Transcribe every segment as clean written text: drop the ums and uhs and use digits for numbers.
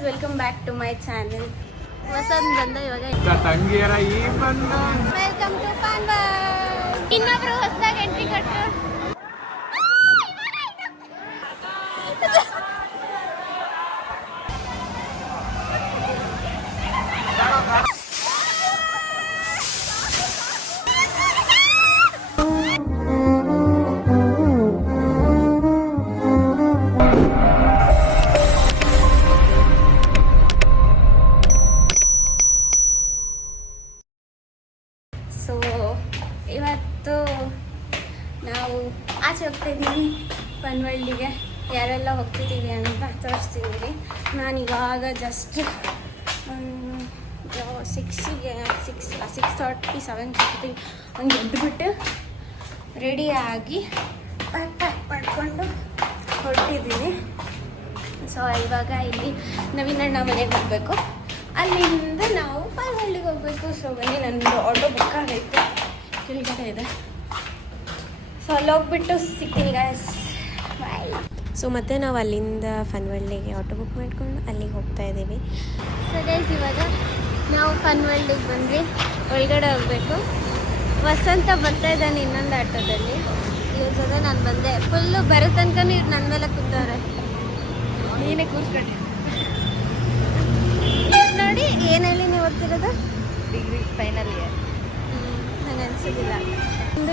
Guys, welcome back to my channel. ಹೊಸದ್ ಬಂದ ಇವಾಗ ತಂಗಿಯರ ಈ ಬಂದ ವೆಲ್ಕಮ್ ಟು ಫನ್ ವರ್ಲ್ಡ್. ಇನ್ನೊಬ್ರು ಹೊಸದಾಗಿ ಎಂಟ್ರಿ ಕೊಟ್ಟರು. ಸೊ ಇವತ್ತು ನಾವು ಆಚೆ ಹೋಗ್ತಾ ಇದ್ದೀವಿ ಫನ್ ವರ್ಲ್ಡಿಗೆ. ಯಾರೆಲ್ಲ ಹೋಗ್ತಿದ್ದೀವಿ ಅಂತ ತೋರಿಸ್ತಿದ್ದೀವಿ. ನಾನಿವಾಗ ಜಸ್ಟ್ 6:37 ಸಮಥಿಂಗ್ ಹಂಗೆ ಎದ್ದುಬಿಟ್ಟು ರೆಡಿಯಾಗಿ ಪ್ಯಾಕ್ ಮಾಡಿಕೊಂಡು ಹೊರಟಿದ್ದೀವಿ. ಸೊ ಇವಾಗ ಇಲ್ಲಿ ನವೀನಣ್ಣ ಮನೆಗೆ ಹೋಗಬೇಕು. ಅಲ್ಲಿಂದ ನಾವು ಫನ್ ವರ್ಲ್ಡಿಗೆ ಹೋಗಬೇಕು. ಸೊ ಬನ್ನಿ, ನನ್ನದು ಆಟೋ ಬುಕ್ ಆಗೈತೆ, ಕೆಳಗಡೆ ಇದೆ. ಸೊ ಅಲ್ಲಿ ಹೋಗ್ಬಿಟ್ಟು ಸಿಗ್ತೀನಿ ಗಾಯ್ಸ್, ಬಾಯ್. ಸೊ ಮತ್ತೆ ನಾವು ಅಲ್ಲಿಂದ ಫನ್ ವರ್ಲ್ಡಿಗೆ ಆಟೋ ಬುಕ್ ಮಾಡ್ಕೊಂಡು ಅಲ್ಲಿಗೆ ಹೋಗ್ತಾ ಇದ್ದೀವಿ. ಸೊ ಗೈಸ್, ಇವಾಗ ನಾವು ಫನ್ ವರ್ಲ್ಡಿಗೆ ಬಂದ್ವಿ. ಒಳಗಡೆ ಹೋಗಬೇಕು. ವಸಂತ ಬರ್ತಾ ಇದ್ದಾನೆ ಇನ್ನೊಂದು ಆಟೋದಲ್ಲಿ. ಇವ್ರ ಜೊತೆ ನಾನು ಬಂದೆ. ಫುಲ್ಲು ಬರೋ ತನಕ ಇವ್ರು ನನ್ನ ಮೇಲೆ ಕೂತವ್ರೆ. ನೀನೇ ಕೂರ್ಸ್ಕೊಂಡೆ ನೋಡಿ. ಏನಲ್ಲಿ ನೀವು ಓದ್ತಿರೋದು? Degree final year. ನಂಗೆ ಅನ್ಸೋದಿಲ್ಲ.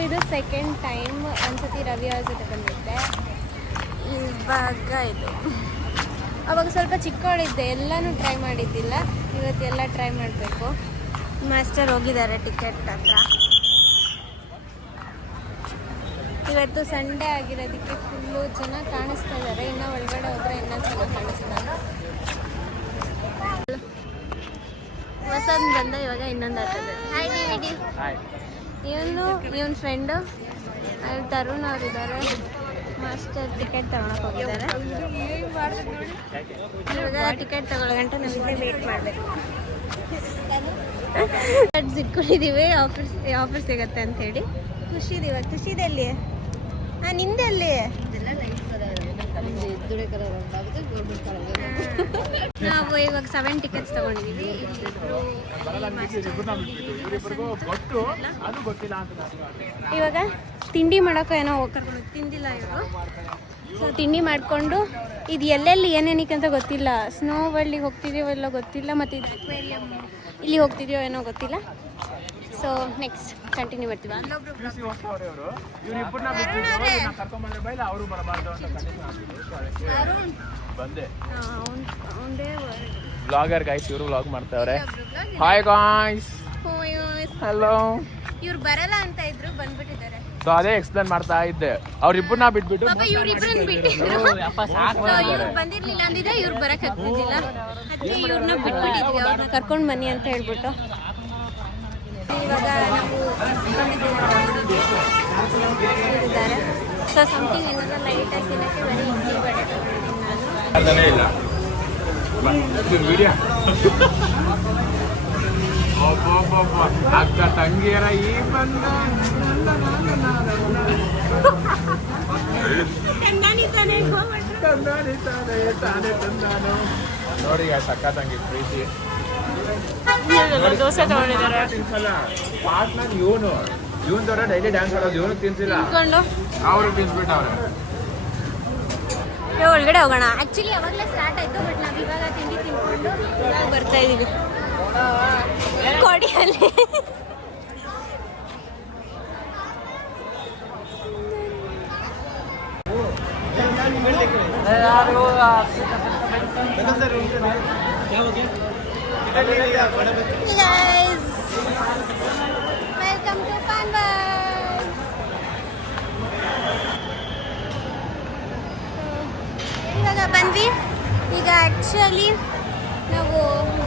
ಇದು ಸೆಕೆಂಡ್ ಟೈಮ್. ಒಂದ್ಸತಿ ರವಿ ಅವ್ರ ಜೊತೆ ಬಂದಿದ್ದೆ. ಇವಾಗ ಇದು ಅವಾಗ ಸ್ವಲ್ಪ ಚಿಕ್ಕವಳಿದ್ದೆ, ಎಲ್ಲನೂ ಟ್ರೈ ಮಾಡಿದ್ದಿಲ್ಲ. ಇವತ್ತೆಲ್ಲ ಟ್ರೈ ಮಾಡಬೇಕು. ಮಾಸ್ಟರ್ ಹೋಗಿದ್ದಾರೆ ಟಿಕೆಟ್ ಹತ್ರ. ಇವತ್ತು ಸಂಡೇ ಆಗಿರೋದಕ್ಕೆ ಫುಲ್ಲು ಜನ ಕಾಣಿಸ್ತಾ ಇದ್ದಾರೆ. ಇನ್ನೂ ಒಳಗಡೆ ಹೋದರೆ ಇನ್ನೂ ಚೆನ್ನಾಗಿ ಕಾಣಿಸ್ತಾರೆ. ಹೊಸದ್ ಬಂದ ಇವಾಗ ಇನ್ನೊಂದು ಆಗ್ತದೆ. ಹಾಯ್ ಡಿ ಇವನ್ ಫ್ರೆಂಡು ತರುಣ್ ಅವರಿದ್ದಾರೆ. ಮಾಸ್ಟರ್ ಟಿಕೆಟ್ ತಗೊಳಕ್ ಹೋಗಿದ್ದಾರೆ. ಇವಾಗ ಟಿಕೆಟ್ ತಗೊಳ್ಳೋ ಗಂಟೆ ನಾವು ಇಲ್ಲೇ ವೇಟ್ ಮಾಡಬೇಕು. ಇಟ್ಕೊಂಡಿದ್ದೀವಿ ಆಫರ್ ಸಿಗತ್ತೆ ಅಂತ ಹೇಳಿ. ಖುಷಿದೆಲ್ಲಿ ನಿಂದೆಲ್ಲಿ? ನಾವು ಇವಾಗ 7 ಟಿಕೆಟ್ಸ್ ತಗೊಂಡಿದ್ದೀವಿ. ಇವಾಗ ತಿಂಡಿ ಮಾಡೋಕೆ ಏನೋ ಕರ್ಕೊಂಡು ತಿಂದಿಲ್ಲ ಇವರು. ಸೊ ತಿಂಡಿ ಮಾಡಿಕೊಂಡು ಇದು ಎಲ್ಲೆಲ್ಲಿ ಏನೇನಿಕ್ಕೆ ಅಂತ ಗೊತ್ತಿಲ್ಲ. ಸ್ನೋ ವರ್ಲ್ಡಿಗೆ ಹೋಗ್ತಿದ್ದೀವೋ ಎಲ್ಲ ಗೊತ್ತಿಲ್ಲ. ಮತ್ತು ಇದು ಅಕ್ವೇರಿಯಂ ಇಲ್ಲಿ ಹೋಗ್ತಿದ್ದೀವೋ ಏನೋ ಗೊತ್ತಿಲ್ಲ. ಸೊ ನೆಕ್ಸ್ಟ್ ಕಂಟಿನ್ಯೂ ಮಾಡ್ತೀವ. ಬ್ಲಾಗರ್ ಗೈಸ್, ಇವರು ವ್ಲಾಗ್ ಮಾಡ್ತಾವ್ರೆ. Hi guys, hello. ಇವ್ರು ಬರಲ್ಲ ಅಂತ ಇದ್ರು, ಬಂದ್ಬಿಟ್ಟಿದ್ದಾರೆ. ಸೊ ಅದೇ ಎಕ್ಸ್ಪ್ಲೇನ್ ಮಾಡ್ತಾ ಇದ್ದೆ. ಅವ್ರಿಬ್ಬರನ್ನ ಬಿಟ್ಬಿಟ್ಟು ಇವ್ರಿಬ್ರನ್ನ ಬಿಟ್ಟಿದ್ರು. ಇವ್ರು ಬಂದಿರ್ಲಿಲ್ಲ ಅಂದಿದ್ರೆ ಇವ್ರು ಬರಕ್ ಆಗ್ತಿದ್ದಿಲ್ಲ. ಅದಕ್ಕೆ ಇವ್ರನ್ನ ಬಿಟ್ಬಿಟ್ಟಿದ್ವಿ. ಅವ್ರನ್ನ ಕರ್ಕೊಂಡು ಬನ್ನಿ ಅಂತ ಹೇಳ್ಬಿಟ್ಟು. ಇವಾಗ ನಾವು ಇದ್ದಾರೆ. ಸೊ ಸಮಥಿಂಗ್ ಏನಾದ್ರು ಲೈಟ್ ಆಗಿ ತಿನ್ನಕ್ಕೆ ಬರೀ ಇಡ್ಲಿ ಬಡೆ ತಗೊಂಡಿದ್ದೀನಿ ನಾನು. ಅಕ್ಕ ತಂಗಿಯರ ಈ ಬಂದ ನೋಡಿ ಅಕ್ಕ ತಂಗಿ ಪ್ರೀತಿ. ದೋಸೆ ತಗೊಂಡಿದ್ದಾರೆ. ಇವನ್ ತರ ಡೈಲಿ ಡ್ಯಾನ್ಸ್ ಆಡೋದು. ಇವನು ತಿನ್ಸಿಲ್ಲ, ಅವ್ರು ತಿನ್ಸ್ಬಿಟ್ಟವ್ರೆ. ಒಳಗಡೆ ಹೋಗೋಣ. ಆಕ್ಚುಲಿ ಅವಾಗಲೇ ಸ್ಟಾರ್ಟ್ ಆಯ್ತು, ಬಟ್ ನಾವು ಇವಾಗ ತಿಂಡಿ ತಿನ್ಕೊಂಡು ಇವಾಗ ಬರ್ತಾ ಇದೀವಿ ಕೋಡಿಯಲ್ಲಿ. Welcome to fun world. ಇವಾಗ ಬಂದ್ವಿ. ಈಗ ಆ್ಯಕ್ಚುಲಿ ನಾವು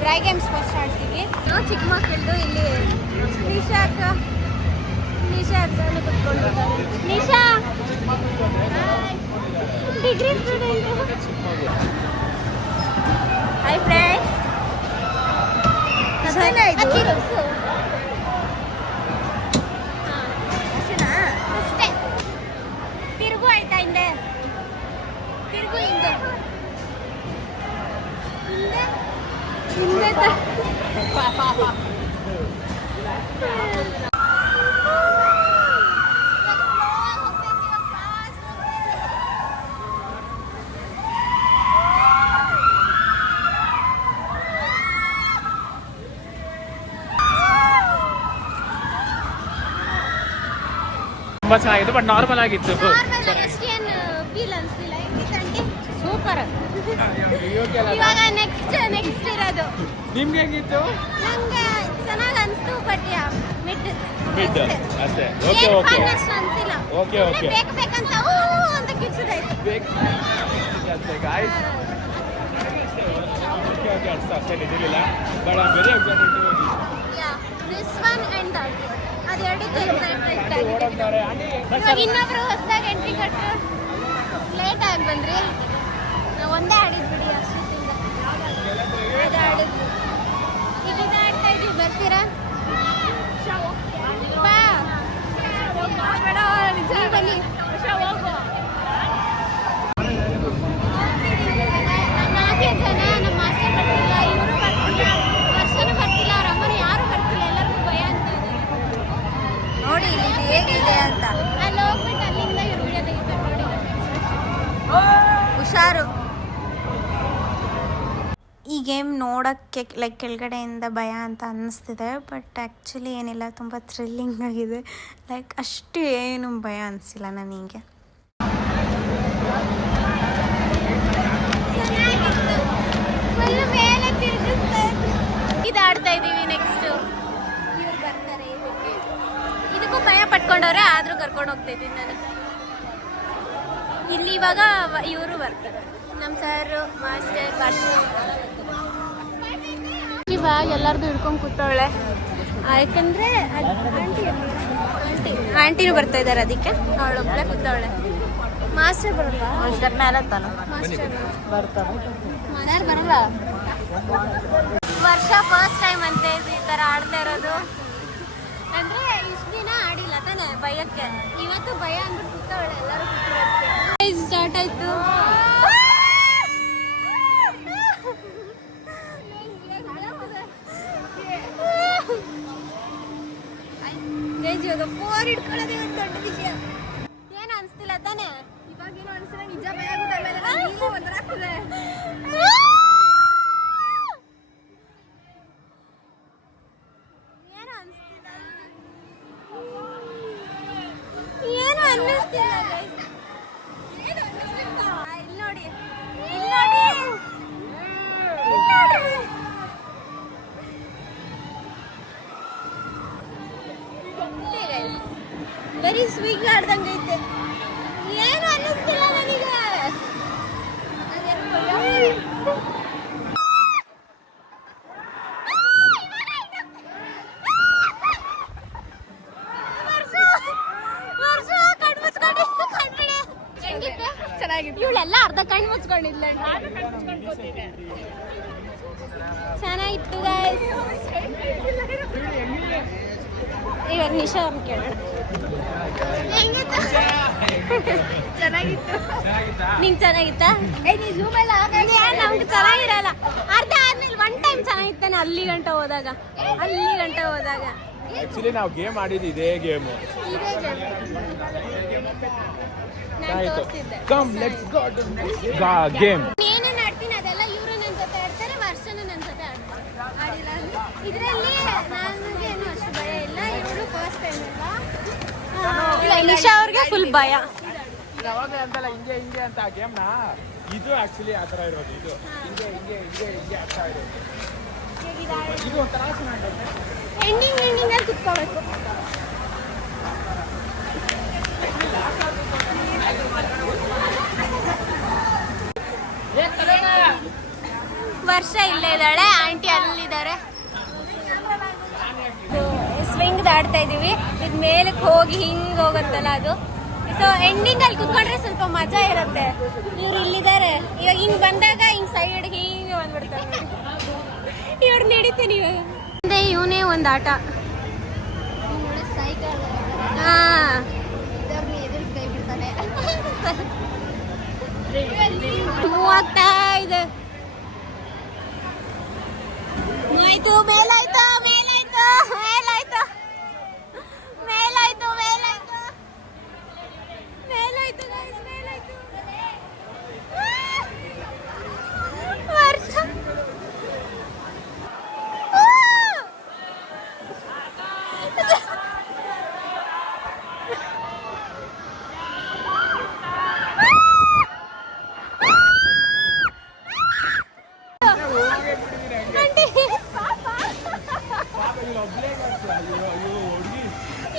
ಡ್ರೈ ಗೇಮ್ಸ್ ಫಸ್ಟ್ ಆಡ್ತೀವಿ. ನಾವು ಚಿಕ್ಕ ಮಕ್ಕಳದು ಇಲ್ಲಿ ನಿಶಾ ಹತ್ರನೇ ಕುತ್ಕೊಂಡಿದ್ದಾರೆ. Nisha degree student. Hi friends. ಅಷ್ಟೇ. ತಿರುಗು ಆಯ್ತಾ? ಹಿಂದೆ ತಿರುಗು, ಹಿಂದೆ ತುಂಬಾ ಚೆನ್ನಾಗಿತ್ತು ಬಟ್ ನಾರ್ಮಲ್ ಆಗಿತ್ತು. ಸೂಪರ್. ಇವಾಗ ನೆಕ್ಸ್ಟ್ ಇರೋದು ನಿಮ್ಗೆ ಹೆಂಗಿತ್ತು? ನಂಗೆ ಚೆನ್ನಾಗಿ ಅನ್ಸ್ತು ಬಟ್ ಮಿಡ್ ಅಷ್ಟೇ. ಅನ್ಸಿಲ್ಲ. ಓಕೆ ಬೇಕಂತ ಅಂತ ಕಿಚ್ಚುದಾಯ್ತು. ಅಷ್ಟೇ ಇದಿರಲಿಲ್ಲ but I am very excited to this one and that ಅದೆರಡಕ್ಕೆ ಇವಾಗ ಇನ್ನೊಬ್ರು ಹೊಸದಾಗಿ ಎಂಟ್ರಿ ಕೊಟ್ಟರು ಲೇಟ್ ಆಗಿ ಬಂದ್ರಿ. ನಾವು ಒಂದೇ ಆಡಿದ್ ಬಿಡಿ ಅಷ್ಟೊತ್ತಿಂದ ಅದೇ ಆಡಿದ್ವಿ. ಈಗ ಆಡ್ತಾ ಇದೀವಿ, ಬರ್ತೀರಾ? ಬಾ ಬನ್ನಿ. ನಾಲ್ಕೇ ಜನ, ನಮ್ಮ ಮಾಸ್ಟರ್ ಬರ್ತಿಲ್ಲ, ಇವರು ಬರ್ತಿಲ್ಲ, ವರ್ಷನೂ ಬರ್ತಿಲ್ಲ, ಅವ್ರ ಅಮ್ಮನ ಯಾರು ಬರ್ತಿಲ್ಲ, ಎಲ್ಲರಿಗೂ ಭಯ ಅಂತ ಇದೆ. ನೋಡಿ ಇಲ್ಲಿ ಹೇಗಿದೆ ಅಂತ. ಅಲ್ಲಿ ಹೋಗ್ಬಿಟ್ಟು ಅಲ್ಲಿಂದ ಇವ್ರು ವಿಡಿಯೋ ತೆಗಿತಾರೆ ನೋಡಿ. ಹುಷಾರು. ಈ ಗೇಮ್ ನೋಡೋಕ್ಕೆ ಲೈಕ್ ಕೆಳಗಡೆಯಿಂದ ಭಯ ಅಂತ ಅನ್ನಿಸ್ತಿದೆ ಬಟ್ ಆ್ಯಕ್ಚುಲಿ ಏನಿಲ್ಲ, ತುಂಬ ಥ್ರಿಲ್ಲಿಂಗ್ ಆಗಿದೆ. ಲೈಕ್ ಅಷ್ಟು ಏನು ಭಯ ಅನಿಸಿಲ್ಲ ನನಗೆ. ಫುಲ್ ಮೇಲೆ ತಿರುಗಿಸ್ತಾ ಇದು ಆಡ್ತಾ ಇದ್ದೀವಿ. ನೆಕ್ಸ್ಟ್ ಇವ್ರು ಬರ್ತಾರೆ. ಇದಕ್ಕೂ ಭಯ ಪಟ್ಕೊಂಡವ್ರೆ, ಆದರೂ ಕರ್ಕೊಂಡು ಹೋಗ್ತಾ ಇದ್ದೀನಿ ನಾನು. ಇಲ್ಲಿ ಇವಾಗ ಇವರು ಬರ್ತಾರೆ, ನಮ್ಮ ಸರ್, ಮಾಸ್ಟರ್, ಭಾಷೆ. ಇವಾಗ ಎಲ್ಲರದು ಹಿಡ್ಕೊಂಡು ಕೂತವಳೆ, ಯಾಕಂದ್ರೆ ಆಂಟಿನೂ ಬರ್ತಾ ಇದ್ದಾರೆ, ಅದಕ್ಕೆ ಅವಳೊಬ್ಬಳೆ ಕೂತವಳೆ. ಮಾಸ್ಟರ್ ಬರಲ್ಲ, ಮಾಸ್ಟರ್ ಮೇಲೆ ಬರಲ್ಲ. ವರ್ಷ ಫಸ್ಟ್ ಟೈಮ್ ಅಂತ ಈ ಥರ ಆಡ್ತಾ ಇರೋದು. ಅಂದ್ರೆ ಇಷ್ಟು ದಿನ ಆಡಿಲ್ಲ ತಾನೆ ಭಯಕ್ಕೆ, ಇವತ್ತು ಭಯ ಅಂದ್ಬಿಟ್ಟು ಕೂತವಳೆ. ಎಲ್ಲರೂ ಕೂತಿರೋದಕ್ಕೆ ಸ್ಟಾರ್ಟ್ ಆಯ್ತು. ಇವಾಗ ಫೋರ್ ಹಿಡ್ಕೊಳ್ಳೋದೇ ಒಂದು ದೊಡ್ಡ ವಿಷಯ. ಏನು ಅನಿಸ್ತಿಲ್ಲ ತಾನೆ? ಇವಾಗ ಏನು ಅನಿಸ್ತಿಲ್ಲ, ನಿಜ ಭಯ ಆಗುತ್ತೆ. ಆಮೇಲೆ ಒಂಥರ ಆಗ್ತದೆ. ಏನು ಅನಿಸ್ತಿಲ್ಲ, ಏನು ಅನ್ನಿಸ್ತಿಲ್ಲ. ಇಲ್ಲಿ ನೋಡಿ, ಇಲ್ಲಿ ನೋಡಿ, ಇಲ್ಲಿ ನೋಡಿ. ಬರೀ ಸ್ವಿಂಗ್ ಆಡ್ದಂಗೈತೆ, ಏನು ಅನ್ನಿಸ್ತಿಲ್ಲ ನನಗೆ. ಚೆನ್ನಾಗಿತ್ತು. ಇವಳೆಲ್ಲ ಅರ್ಧ ಕಣ್ಣು ಮುಚ್ಕೊಂಡಿದ್ಲ. ಚೆನ್ನಾಗಿತ್ತು ಗೈಸ್. ಇವಾಗ ನಿಶಾ ಅವ್ರನ್ನ ಕೇಳೋಣ. ಹೆಂಗಿತ್ತು? ಚೆನ್ನಾಗಿತ್ತು. ನಿಂಗೆ ಚೆನ್ನಾಗಿತ್ತಾ? ನಮ್ಗೆ ಚೆನ್ನಾಗಿರಲ್ಲ. ಅರ್ಧ ಆದ್ಮೇಲೆ ಒನ್ ಟೈಮ್ ಚೆನ್ನಾಗಿತ್ತಾನೆ. ಅಲ್ಲಿ ಗಂಟ ಹೋದಾಗ ಆಕ್ಚುಲಿ ನಾವು ಗೇಮ್ ಆಡಿದ್ದು ಇದೇ game. Come let's go to game. ಏನೇನು ಆಡ್ತೀನಿ ಅದೆಲ್ಲ ಇವರು ನನ್ನ ಜೊತೆ ಆಡ್ತಾರೆ, ವರ್ಷನೂ ನನ್ನ ಜೊತೆ ಆಡಿಲ್ಲ. ಇದರಲ್ಲಿ ನನಗೆ ಏನು ಅಷ್ಟು ಭಯ ಇಲ್ಲ. ಇವರು ಫಸ್ಟ್ ಟೈಮ್ ಅಲ್ಲ, ನಿಶಾ ಅವ್ರಿಗೆ ಫುಲ್ ಭಯ. ಯಾವಾಗ ಅಂತಲ್ಲ ಹಿಂಗೆ ಅಂತ ಆ ಗೇಮ್ನ ಇದು ಆಕ್ಚುಲಿ ಆ ಥರ ಇರೋದು. ಇದು ಹಿಂಗೆ ಆಗ್ತಾ ಇರೋದು. ಇದು ಒಂಥರ ಚೆನ್ನಾಗಿರುತ್ತೆ. ಎಂಡಿಂಗ್ ಅಲ್ಲಿ ಕುತ್ಕೋಬೇಕು. ವರ್ಷ ಇಲ್ಲೇ ಇದ್ದಾಳೆ, ಆಂಟಿ ಅಲ್ಲಿದ್ದಾರೆ. ಸ್ವಿಂಗ್ ಆಡ್ತಾ ಇದೀವಿ. ಇದು ಮೇಲಕ್ಕೆ ಹೋಗಿ ಹಿಂಗೆ ಹೋಗುತ್ತಲ್ಲ ಅದು. ಸೊ ಎಂಡಿಂಗ್ ಅಲ್ಲಿ ಕುತ್ಕೊಂಡ್ರೆ ಸ್ವಲ್ಪ ಮಜಾ ಇರುತ್ತೆ. ಇವ್ರು ಇಲ್ಲಿದ್ದಾರೆ. ಇವಾಗ ಹಿಂಗ್ ಬಂದಾಗ ಹಿಂಗ್ ಸೈಡ್ ಹಿಂಗೆ ಬಂದ್ಬಿಡ್ತಾರೆ. ಇವ್ರು ನಡೀತೀನಿ ಇವಾಗ. ಇವನೇ ಒಂದು ಆಟ. ಮೂವ್ ಆಗ್ತಾ ಇದೆ. ಮೇಲಾಯ್ತು ಮೇಲಾಯ್ತು ಮೇಲಾಯ್ತು ಮೇಲಾಯ್ತು ಮೇಲಾಯ್ತು ಮೇಲಾಯ್ತು ಮೇಲಾಯ್ತು guys, ಮೇಲಾಯ್ತು ವರ್ಷ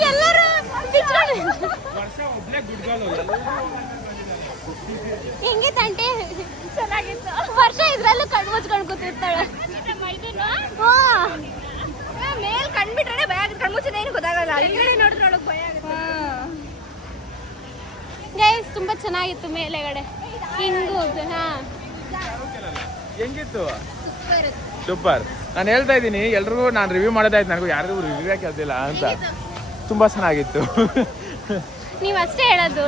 ಎಲ್ಲರೂ ಹೆಂಗೆ ತಂಟೆ ಚೆನ್ನಾಗಿತ್ತು. ವರ್ಷ ಇದ್ರಲ್ಲೂ ಕಣ್ಣು ಮುಚ್ಕೊಂಡು ಕೂತಿರ್ತಾಳೆ. ಮೇಲ್ ಕಣ್ಬಿಟ್ರೆ ಭಯ ಆಗುತ್ತೆ, ಕಣ್ಮುಚ್ಚಿದ ಏನು ಗೊತ್ತಾಗಲ್ಲ. ಹಿಂಗಡೆ ನೋಡಿದ್ರೆ ಒಳಗೆ ಭಯ ಆಗುತ್ತೆ. ಗೈಸ್ ತುಂಬಾ ಚೆನ್ನಾಗಿತ್ತು ಮೇಲೆಗಡೆ ಹಿಂಗು. ಹೆಂಗಿತ್ತು? ಸೂಪರ್. ನಾನು ಹೇಳ್ತಾ ಇದ್ದೀನಿ ಎಲ್ರಿಗೂ, ನಾನು ರಿವ್ಯೂ ಮಾಡೋದಾಯ್ತು, ನನಗೂ ಯಾರಿಗೂ ರಿವ್ಯೂ ಕೇಳ್ತಿಲ್ಲ ಅಂತ. ತುಂಬಾ ಚೆನ್ನಾಗಿತ್ತು. ನೀವು ಅಷ್ಟೇ ಹೇಳೋದು.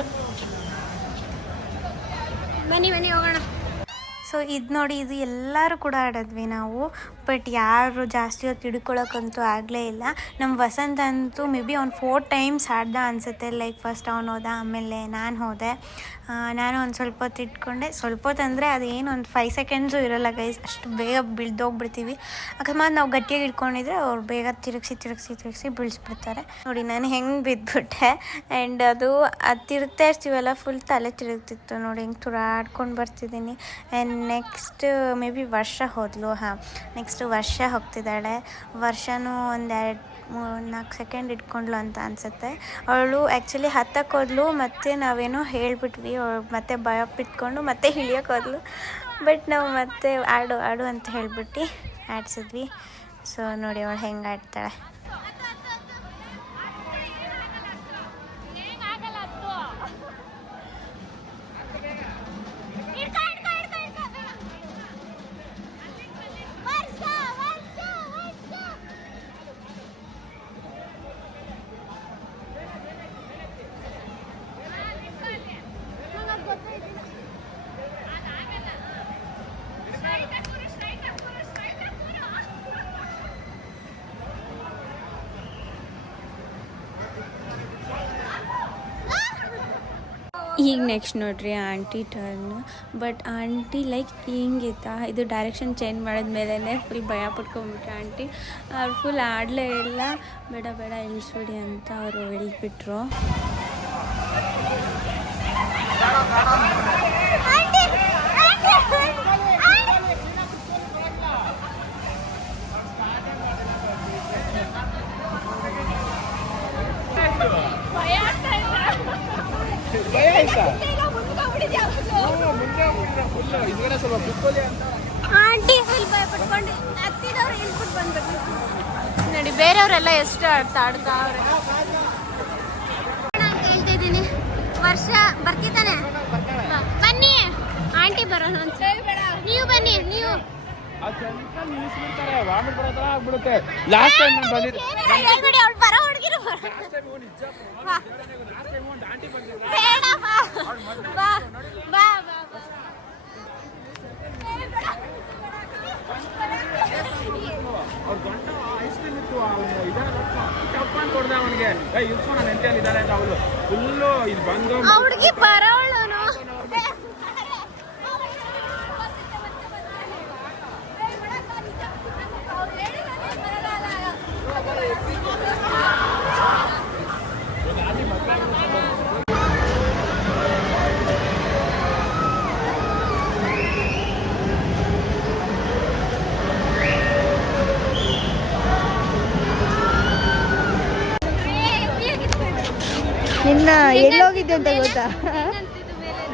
ಬನ್ನಿ ಬನ್ನಿ ಹೋಗೋಣ. ಸೊ ಇದು ನೋಡಿ, ಇದು ಎಲ್ಲರೂ ಕೂಡ ಆಡಿದ್ವಿ ನಾವು. ಬಟ್ ಯಾರು ಜಾಸ್ತಿ ಹೊತ್ತು ಹಿಡ್ಕೊಳಕ್ಕಂತೂ ಆಗಲೇ ಇಲ್ಲ. ನಮ್ಮ ವಸಂತ ಅಂತೂ ಮೇ ಬಿ ಅವ್ನು 4 times ಆಡ್ದ ಅನಿಸುತ್ತೆ. ಲೈಕ್ ಫಸ್ಟ್ ಅವ್ನು ಹೋದ, ಆಮೇಲೆ ನಾನು ಹೋದೆ. ನಾನು ಒಂದು ಸ್ವಲ್ಪ ಹೊತ್ತು ಇಟ್ಕೊಂಡೆ. ಸ್ವಲ್ಪ ಹೊತ್ತು ಅಂದರೆ ಅದೇನು ಒಂದು 5 seconds ಇರೋಲ್ಲ ಗೈಸ್, ಅಷ್ಟು ಬೇಗ ಬಿಡ್ದೋಗ್ಬಿಡ್ತೀವಿ. ಅಕಸ್ಮಾತ್ ನಾವು ಗಟ್ಟಿಯಾಗಿ ಇಟ್ಕೊಂಡಿದ್ರೆ ಅವ್ರು ಬೇಗ ತಿರುಗಿಸಿ ಬೀಳಿಸ್ಬಿಡ್ತಾರೆ. ನೋಡಿ ನಾನು ಹೆಂಗೆ ಬಿದ್ದುಬಿಟ್ಟೆ. ಆ್ಯಂಡ್ ಅದು ತಿರುಗ್ತಾ ಇರ್ತೀವಲ್ಲ, ಫುಲ್ ತಲೆ ತಿರುಗ್ತಿತ್ತು ನೋಡಿ. ಹೆಂಗೆ ತುರಾಡ್ಕೊಂಡು ಬರ್ತಿದ್ದೀನಿ. ಆ್ಯಂಡ್ ನೆಕ್ಸ್ಟ್ ಮೇ ಬಿ ವರ್ಷ ಹೋದ್ಲು. ನೆಕ್ಸ್ಟ್ ವರ್ಷ ಹೋಗ್ತಿದ್ದಾಳೆ. ವರ್ಷನೂ ಒಂದು 2-4 ಸೆಕೆಂಡ್ ಇಟ್ಕೊಂಡ್ಲು ಅಂತ ಅನಿಸುತ್ತೆ. ಅವಳು ಆ್ಯಕ್ಚುಲಿ ಹತ್ತಕ್ಕೆ ಹೋದ್ಲು, ಮತ್ತು ನಾವೇನೋ ಹೇಳಿಬಿಟ್ವಿ. ಅವಳು ಮತ್ತೆ ಭಯ ಬಿಟ್ಕೊಂಡು ಮತ್ತೆ ಇಳಿಯೋಕೆ ಹೋದ್ಲು. ಬಟ್ ನಾವು ಮತ್ತೆ ಆಡು ಅಂತ ಹೇಳಿಬಿಟ್ಟು ಆಡಿಸಿದ್ವಿ. ಸೊ ನೋಡಿ ಅವಳು ಹೆಂಗೆ ಆಡ್ತಾಳೆ. ಈಗ ನೆಕ್ಸ್ಟ್ ನೋಡ್ರಿ aunty turn. But aunty like ಹಿಂಗಿತ್ತಾ, ಇದು ಡೈರೆಕ್ಷನ್ ಚೇಂಜ್ ಮಾಡಿದ್ಮೇಲೆ ಫುಲ್ ಭಯ ಪಟ್ಕೊಂಡ್ಬಿಟ್ರೆ ಆಂಟಿ. ಅವ್ರು ಫುಲ್ ಆಡಲೇ ಇಲ್ಲ. ಬೇಡ ಇಳಿಸ್ಬಿಡಿ ಅಂತ ಅವರು ಹೇಳಿಬಿಟ್ರು. ಆಂಟಿ ಫುಲ್ ಭಯ ಪಟ್ಕೊಂಡು ಹತ್ತಿದವ್ರು ಇಳ್ಬಿಟ್ಟು ಬಂದ್ಬಿಟ್ಟು ನೋಡಿ. ಬೇರೆಯವರೆಲ್ಲ ಎಷ್ಟು ಆಡ್ತಾ ಅವ್ರೆ ಅಂತ ಹೇಳ್ತಾ ಇದ್ದೀನಿ. ವರ್ಷ ಬರ್ತಿದ್ದಾನೆ. ಬನ್ನಿ ಆಂಟಿ ಬರೋಣ ಅಂತ. ನೀವು ಬನ್ನಿ. ನೀವು ಲಾಸ್ಟ್ ಟೈಮ್ ನಾನು ಬಂದಿದ್ದೆ. ಅವಳು ಬರೋ ಹುಡುಗಿರು ಬೇಡ ಬಾ ಬಾ ಬಾ ಬಾ. ಹುಡುಗಿ ಬರೋಳು. ನಿನ್ನ ಎಲ್ಲೋಗಿದ್ದೆ ಅಂತ ಗೊತ್ತಾ?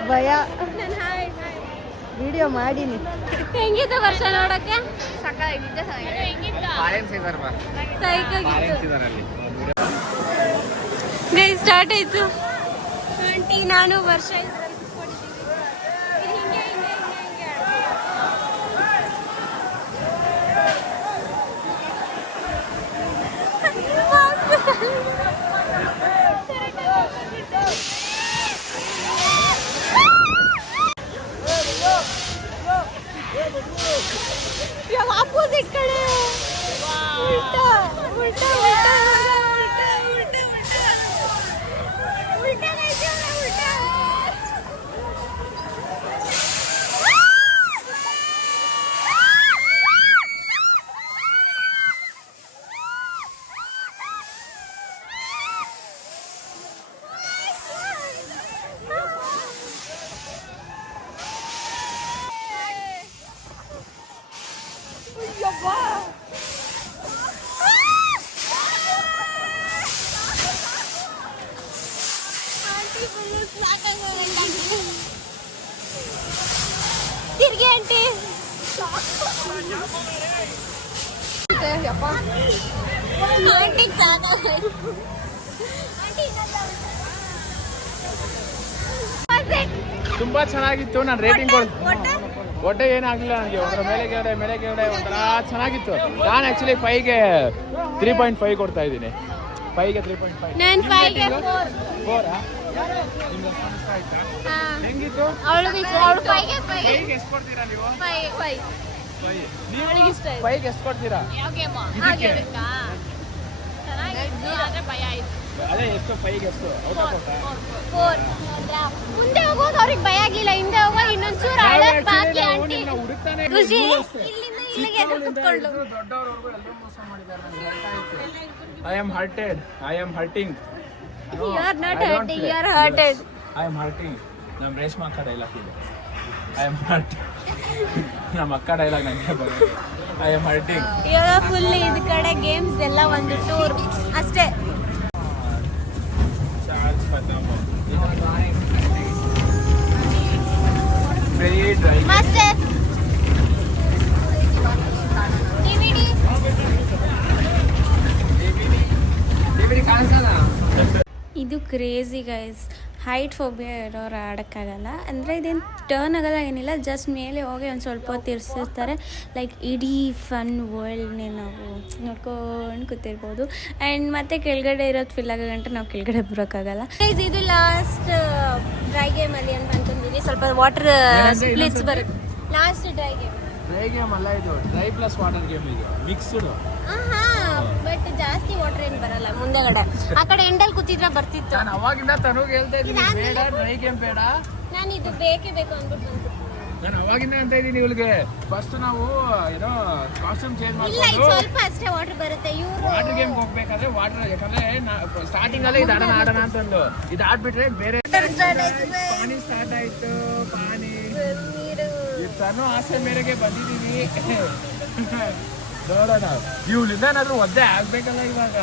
ಭಯ. ವಿಡಿಯೋ ಮಾಡೀನಿ. ಹೆಂಗಿತ್ತು ವರ್ಷ ನೋಡಕ್ಕೆ? ಗೈಸ್ ಸ್ಟಾರ್ಟ್ ಆಯ್ತು. ಆಂಟಿ ನಾನು ವರ್ಷ ಆಪೋಸಿಟ್ ಕಡೆ ಉಲ್ಟಾ ಉಲ್ಟಾ ಉಲ್ಟಾ ಉಲ್ಟಾ ಉಲ್ಟಾ ಉಲ್ಟಾ ತಿರ್ಗಿ ಆಂಟಿ ತುಂಬಾ ಚೆನ್ನಾಗಿತ್ತು. ನಾನು ರೇಟಿಂಗ್ ಒಟ್ಟೆ ಏನಾಗಲಿಲ್ಲ ನನಗೆ. ಒಂಥರ ಮೇಲೆ ಕೆಳಗಡೆ ಒಂಥರ ಚೆನ್ನಾಗಿತ್ತು. ನಾನು ಆ್ಯಕ್ಚುಲಿ 5ಗೆ 3.5 ಕೊಡ್ತಾ ಇದ್ದೀನಿ. 5ಗೆ 3.5. ನಾನು 5ಗೆ 4 ಹೆಂಗಿತ್ತು? ಅವಳಿಗೆ 5ಗೆ ಎಷ್ಟು ಕೊಡ್ತೀರಾ ನೀವು? 5 ನೀವು ಅವಳಿಗೆ ಇಷ್ಟ ಆಯ್ತು. 5ಗೆ ಎಷ್ಟು ಕೊಡ್ತೀರಾ? ಹಾಗೆ ಚೆನ್ನಾಗಿತ್ತು ಆದ್ರೆ ಭಯ ಆಯ್ತು. ಅದೇ ಎಷ್ಟು 5ಗೆ ಎಷ್ಟು? ಔಟ್ ಆಫ್ 4 ಮುಂದೆ ಹೋಗೋದು ಅವ್ರಿಗೆ ಭಯ ಆಗ್ಲಿಲ್ಲ. ಹಿಂದೆ ಹೋಗೋದು ಇನ್ನೊಂಚೂರು ಹಳಕ್ ಬಾಕಿ ಆಂಟಿ ಹುಡುಕ್ತಾನೆ ಖುಷಿ ಇಲ್ಲಿಂದ ಇಲ್ಲಿಗೆ ಕುತ್ಕೊಂಡು ದೊಡ್ಡವರವರೆಗೂ ಎಲ್ಲರೂ ಮೋಸ ಮಾಡಿದ್ದಾರೆ. I am hurted. I am hurting. You are not hurting, you are hurted. I am hurting. ನಮ್ಮ ರೇಷ್ಮಾ ಅಕ್ಕ ಡೈಲಾಗ್ ಇದೆ. I am hurt. ನಮ್ಮ ಅಕ್ಕ ಡೈಲಾಗ್ ನನಗೆ ಬರೋದು. I am hurting. ಇವಾಗ ಫುಲ್ ಇದು ಕಡೆ ಗೇಮ್ಸ್ ಎಲ್ಲ ಒಂದು ಟೂರ್ ಅಷ್ಟೇ. ಮಾಸ್ಟರ್ ಡಿವಿಡಿ ಇದು ಕ್ರೇಜಿ ಗೈಸ್. ಹೈಟ್ ಫೋಬಿಯಾ ಇರೋರು ಆಡೋಕ್ಕಾಗಲ್ಲ. ಅಂದರೆ ಇದೇನು ಟರ್ನ್ ಆಗಲ್ಲ, ಏನಿಲ್ಲ. ಜಸ್ಟ್ ಮೇಲೆ ಹೋಗಿ ಒಂದು ಸ್ವಲ್ಪ ಹೊತ್ತು ಇರಿಸಿರ್ತಾರೆ. ಲೈಕ್ ಇಡೀ ಫನ್ ವರ್ಲ್ಡ್ನೇ ನಾವು ನೋಡ್ಕೊಂಡು ಕೂತಿರ್ಬೋದು. ಆ್ಯಂಡ್ ಮತ್ತೆ ಕೆಳಗಡೆ ಇರೋದು ಫಿಲ್ ಆಗೋ ಗಂಟೆ ನಾವು ಕೆಳಗಡೆ ಬರೋಕ್ಕಾಗಲ್ಲ. ಇದು ಲಾಸ್ಟ್ ಡ್ರೈ ಗೇಮಲ್ಲಿ ಅಂತ ಅನ್ಕೊಂಡಿದ್ವಿ. ಸ್ವಲ್ಪ ವಾಟರ್ ಸ್ಪ್ಲಿಟ್ಸ್ ಬರುತ್ತೆ last dry game. Dry game ಅಲ್ಲ ಇದು, ಡ್ರೈ ಪ್ಲಸ್ ವಾಟರ್ ಗೇಮ್ ಇದು ಮಿಕ್ಸ್ಡ್. ಬಟ್ ಜಾಸ್ತಿ ವಾಟರ್ ಏನು ಬರಲ್ಲ. ಮುಂದೆಗಡೆ ಆ ಕಡೆ ಎಂಡಲ್ಲಿ ಕೂತಿದ್ರೆ ಬರ್ತಿತ್ತು. ನಾನು ಅವಾಗಿಂದ ತನಗೆ ಹೇಳ್ತಾ ಇದ್ದೀನಿ ಬೇಡ ಡ್ರೈ ಗೇಮ್ ಬೇಡ. ನಾನು ಇದು ಬೇಕೇ ಬೇಕು ಅಂದ್ಬಿಟ್ಟು ನಾನು ಅವಾಗಿಂದ ಅಂತ ಇದ್ದೀನಿ ಇವಳಿಗೆ. ಫಸ್ಟ್ ನಾವು ಏನೋ ಕಾಸ್ಟ್ಯೂಮ್ ಚೇಂಜ್ ಇಲ್ಲ, ಇದು ಮಾಡ್ಕೊಂಡು ಸ್ವಲ್ಪ ಅಷ್ಟೇ ವಾಟರ್ ಬರುತ್ತೆ. ಇವರು ವಾಟರ್ ಗೇಮ್ ಹೋಗ್ಬೇಕಾದ್ರೆ ವಾಟರ್, ಯಾಕಂದ್ರೆ ಸ್ಟಾರ್ಟಿಂಗ್ ಅಲ್ಲೇ ಇದು ಆಡೋಣ ಅಂತಂದು ಇದು ಆಡ್ಬಿಟ್ರೆ ಬೇರೆ ಪಾನಿ ಸ್ಟಾರ್ಟ್ ಆಯ್ತು. ಪಾನಿ ತನು ಆಸೆ ಮೇರೆಗೆ ಬಂದಿದ್ದೀವಿ. ನೋಡೋಣ ಇವಳಿಂದ ಏನಾದ್ರು ಒದ್ದೆ ಆಗ್ಬೇಕಲ್ಲ. ಇವಾಗ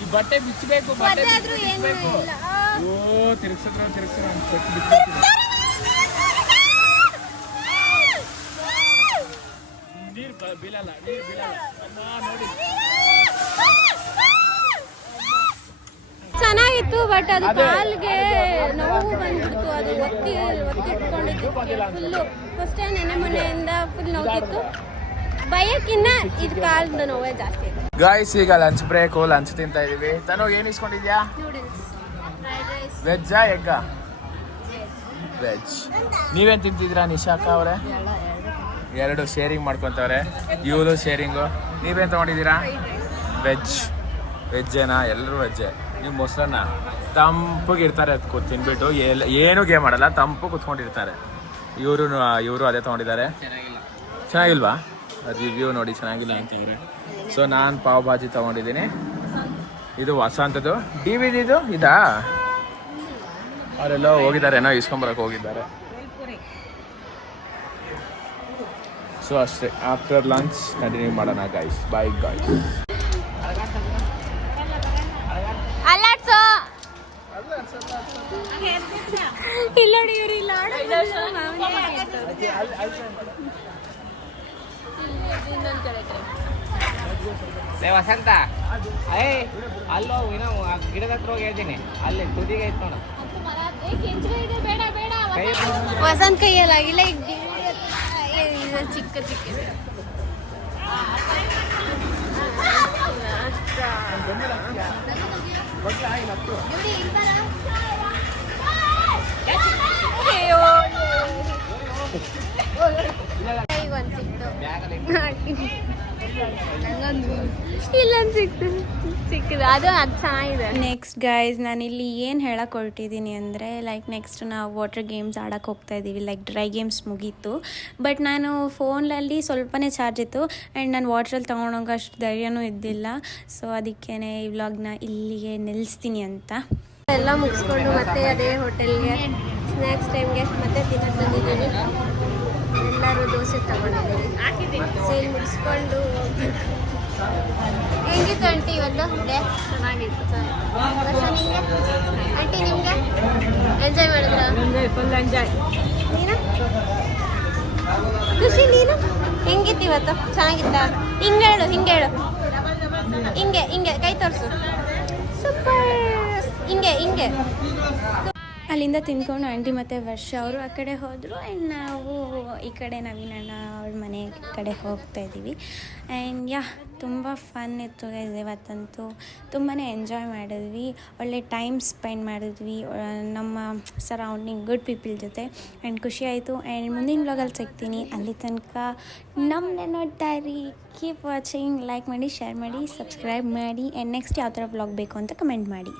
ಈ ಬಟ್ಟೆ ಬಿಚ್ಚಬೇಕು, ಬಟ್ಟೆ ಆದ್ರೂ ಏನು ಬಿಚ್ಚಬೇಕು. ಇಲ್ಲ. ಓ ತಿರ್ಗ್ಸಿದ್ರು ನೀರ್ ಬೀಳಲ್ಲ ಅಮ್ಮ ನೋಡಿ. ಚೆನ್ನಾಗಿತ್ತು, ಬಟ್ ಅದು ಕಾಲ್ಗೆ ನೋವು ಬಂದ್ಬಿಡ್ತು. ಅದು ಒತ್ತಿಟ್ಕೊಂಡಿದ್ದು ಫುಲ್ಲು. ಫಸ್ಟ್ ಟೈಮ್ ನೆನೆ ಮೊನ್ನೆಯಿಂದ ಫುಲ್ ನೋವಿತ್ತು. ಭಯಕ್ಕಿನ್ನ ಇದು ಕಾಲ್ದ ನೋವೇ ಜಾಸ್ತಿ. ಗಾಯ್ಸ್ ಈಗ ಲಂಚ್ ಬ್ರೇಕು, ಲಂಚ್ ತಿಂತಾ ಇದೀವಿ. ತನು ಏನ್ ಇಸ್ಕೊಂಡಿದ್ಯಾ? Noodles, fried rice, ವೆಜ್ಜಾ ಎಗ್ಗಾ? ವೆಜ್. ನೀವೇನ್ ತಿಂತಿದ್ದೀರಾ ನಿಶಾಕ ಅವರೇ? ಎರಡು ಶೇರಿಂಗ್ ಮಾಡ್ಕೊತವ್ರೆ. ಇವರು ಶೇರಿಂಗು. ನೀವೇನ್ ತಗೊಂಡಿದ್ದೀರಾ? ವೆಜ್ಜೇನಾ? ಎಲ್ಲರೂ ವೆಜ್ಜೆ. ನೀವು ಮೊಸರನ್ನ ತಂಪಗಿರ್ತಾರೆ ಅದು ತಿನ್ಬಿಟ್ಟು ಏನು ಗೇಮ್ ಮಾಡಲ್ಲ, ತಂಪು ಕುತ್ಕೊಂಡಿರ್ತಾರೆ. ಇವರು ಅದೇ ತೊಗೊಂಡಿದ್ದಾರೆ. ಚೆನ್ನಾಗಿಲ್ವಾ? ರಿವ್ಯೂ ನೋಡಿ ಚೆನ್ನಾಗಿಲ್ಲ ಅಂತವ್ರೆ. ಸೊ ನಾನು ಪಾವ್ ಭಾಜಿ ತೊಗೊಂಡಿದ್ದೀನಿ. ಇದು ವಸಂತದ್ದು. ಡಿವಿಡಿದು ಇದಾ? ಅವರೆಲ್ಲ ಹೋಗಿದ್ದಾರೆ, ಏನೋ ಇಸ್ಕೊಂಬರಕ್ಕೆ ಹೋಗಿದ್ದಾರೆ. ಸೊ ಅಷ್ಟೇ. ಆಫ್ಟರ್ ಲಂಚ್ ಕಂಟಿನ್ಯೂ ಮಾಡೋಣ ಗೈಸ್. Bye guys. ಅಲ್ಲಾಡ್ಸೋ ಇಲ್ಲ ನೋಡಿ, ಇವ್ರು ಇಲ್ಲ ವಸಂತ ಅಲ್ಲೋ ಏನೋ ಗಿಡದ ಹತ್ರ ಹೋಗಿ ಹೇಳ್ತೀನಿ. ಅಲ್ಲಿ ತುದಿಗೆ ಐತ್ ನೋಡು. ವಸಂತ ಕೈಯಲ್ಲಾಗಿಲ್ಲ. ಈಗ ಚಿಕ್ಕ ಇಲ್ಲೊಂದು ಸಿಕ್ಕಿದೆ ಅದು ಚೆನ್ನಾಗಿದೆ. ನೆಕ್ಸ್ಟ್ ಗೈಸ್ ನಾನಿಲ್ಲಿ ಏನು ಹೇಳಕ್ಕೆ ಹೊರಟಿದ್ದೀನಿ ಅಂದರೆ ನೆಕ್ಸ್ಟ್ ನಾವು ವಾಟರ್ ಗೇಮ್ಸ್ ಆಡೋಕ್ಕೆ ಹೋಗ್ತಾ ಇದ್ದೀವಿ. ಡ್ರೈ ಗೇಮ್ಸ್ ಮುಗೀತು. ಬಟ್ ನಾನು ಫೋನಲ್ಲಿ ಸ್ವಲ್ಪನೇ ಚಾರ್ಜ್ ಇತ್ತು ಆ್ಯಂಡ್ ನಾನು ವಾಟ್ರಲ್ಲಿ ತೊಗೊಂಡೋಗೋ ಅಷ್ಟು ಧೈರ್ಯನೂ ಇದ್ದಿಲ್ಲ. ಸೊ ಅದಕ್ಕೇ ಈ ವ್ಲಾಗ್ನ ಇಲ್ಲಿಗೆ ನಿಲ್ಲಿಸ್ತೀನಿ ಅಂತ. ಎಲ್ಲ ಮುಗಿಸ್ಕೊಂಡು ಮತ್ತೆ ಅದೇ ಹೋಟೆಲ್ಗೆ ಸ್ನ್ಯಾಕ್ಸ್ ಟೈಮ್ಗೆ ಮತ್ತೆ ತಿನ್ನಕ್ಕೆ ಬಂದಿದ್ದೀನಿ. ಎಲ್ಲರೂ ದೋಸೆ ತಗೊಂಡಿದ್ದೀವಿ. ಸೇಲ್ ಮುಗಿಸ್ಕೊಂಡು ಹೆಂಗಿತ್ತು ಆಂಟಿ ಇವತ್ತು ಡೇ? ಚೆನ್ನಾಗಿತ್ತು. ನಿಮಗೆ ಆಂಟಿ ನಿಮಗೆ ಎಂಜಾಯ್ ಮಾಡಿದ್ರ? Full enjoy. ನೀನು ಖುಷಿ? ನೀನು ಹೆಂಗಿತ್ತು ಇವತ್ತು? ಚೆನ್ನಾಗಿತ್ತಾ? ಹಿಂಗೇಳು ಹಿಂಗೆ ಕೈ ತೋರಿಸು. ಸೂಪರ್. ಹಿಂಗೆ ಅಲ್ಲಿಂದ ತಿಂದ್ಕೊಂಡು ಆಂಟಿ ಮತ್ತು ವರ್ಷ ಅವರು ಆ ಕಡೆ ಹೋದರು ಆ್ಯಂಡ್ ನಾವು ಈ ಕಡೆ ನವೀನಣ್ಣ ಅವ್ರ ಮನೆ ಕಡೆ ಹೋಗ್ತಾ ಇದ್ದೀವಿ. ಆ್ಯಂಡ್ ತುಂಬ ಫನ್ ಇತ್ತು ಗೈಸ್. ಇವತ್ತಂತೂ ತುಂಬಾ ಎಂಜಾಯ್ ಮಾಡಿದ್ವಿ, ಒಳ್ಳೆ ಟೈಮ್ ಸ್ಪೆಂಡ್ ಮಾಡಿದ್ವಿ ನಮ್ಮ ಸರೌಂಡಿಂಗ್ ಗುಡ್ ಪೀಪಲ್ ಜೊತೆ. ಆ್ಯಂಡ್ ಖುಷಿ ಆಯಿತು. ಆ್ಯಂಡ್ ಮುಂದಿನ ವ್ಲಾಗಲ್ಲಿ ಸಿಗ್ತೀನಿ. ಅಲ್ಲಿ ತನಕ ನಮ್ಮನ್ನ ನೋಡ್ತಾ ಇರಿ. Keep watching. ಲೈಕ್ ಮಾಡಿ, ಶೇರ್ ಮಾಡಿ, ಸಬ್ಸ್ಕ್ರೈಬ್ ಮಾಡಿ. ಆ್ಯಂಡ್ ನೆಕ್ಸ್ಟ್ ಯಾವ ಥರ ವ್ಲಾಗ್ ಬೇಕು ಅಂತ ಕಮೆಂಟ್ ಮಾಡಿ.